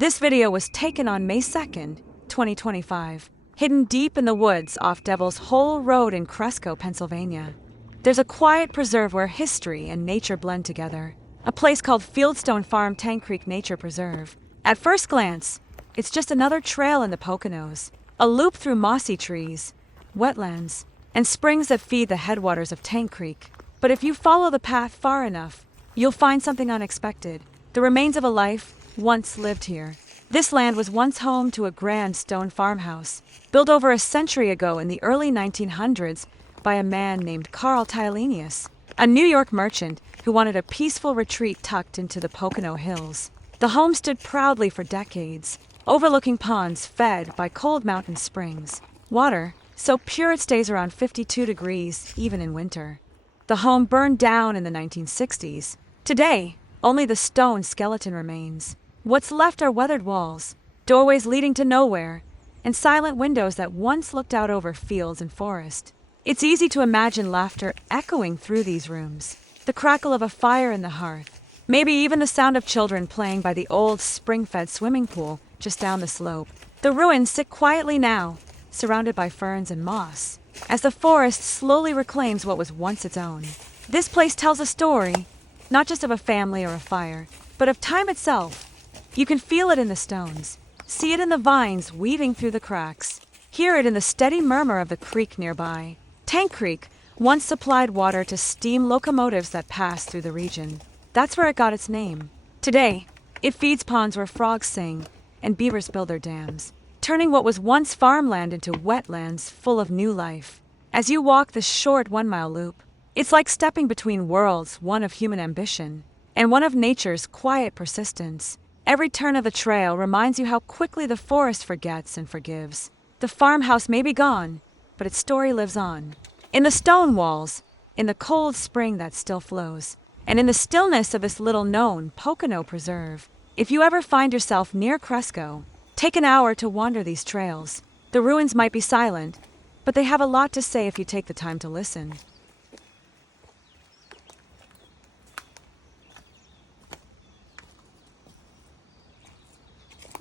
This video was taken on May 2nd, 2025, hidden deep in the woods off Devil's Hole Road in Cresco, Pennsylvania. There's a quiet preserve where history and nature blend together, a place called Fieldstone Farm Tank Creek Nature Preserve. At first glance, it's just another trail in the Poconos, a loop through mossy trees, wetlands, and springs that feed the headwaters of Tank Creek. But if you follow the path far enough, you'll find something unexpected, the remains of a life once lived here. This land was once home to a grand stone farmhouse, built over a century ago in the early 1900s by a man named Carl Tielenius, a New York merchant who wanted a peaceful retreat tucked into the Pocono Hills. The home stood proudly for decades, overlooking ponds fed by cold mountain springs. Water, so pure it stays around 52 degrees even in winter. The home burned down in the 1960s. Today, only the stone skeleton remains. What's left are weathered walls, doorways leading to nowhere, and silent windows that once looked out over fields and forest. It's easy to imagine laughter echoing through these rooms, the crackle of a fire in the hearth, maybe even the sound of children playing by the old spring-fed swimming pool just down the slope. The ruins sit quietly now, surrounded by ferns and moss, as the forest slowly reclaims what was once its own. This place tells a story, not just of a family or a fire, but of time itself. You can feel it in the stones, see it in the vines weaving through the cracks, hear it in the steady murmur of the creek nearby. Tank Creek once supplied water to steam locomotives that passed through the region. That's where it got its name. Today, it feeds ponds where frogs sing and beavers build their dams, turning what was once farmland into wetlands full of new life. As you walk the short 1-mile loop, it's like stepping between worlds, one of human ambition and one of nature's quiet persistence. Every turn of the trail reminds you how quickly the forest forgets and forgives. The farmhouse may be gone, but its story lives on. In the stone walls, in the cold spring that still flows, and in the stillness of this little-known Pocono Preserve. If you ever find yourself near Cresco, take an hour to wander these trails. The ruins might be silent, but they have a lot to say if you take the time to listen.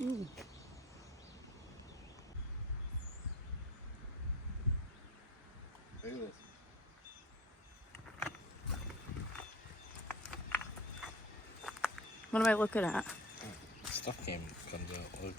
Ooh. Look at this. What am I looking at? Stuff game comes out. Look.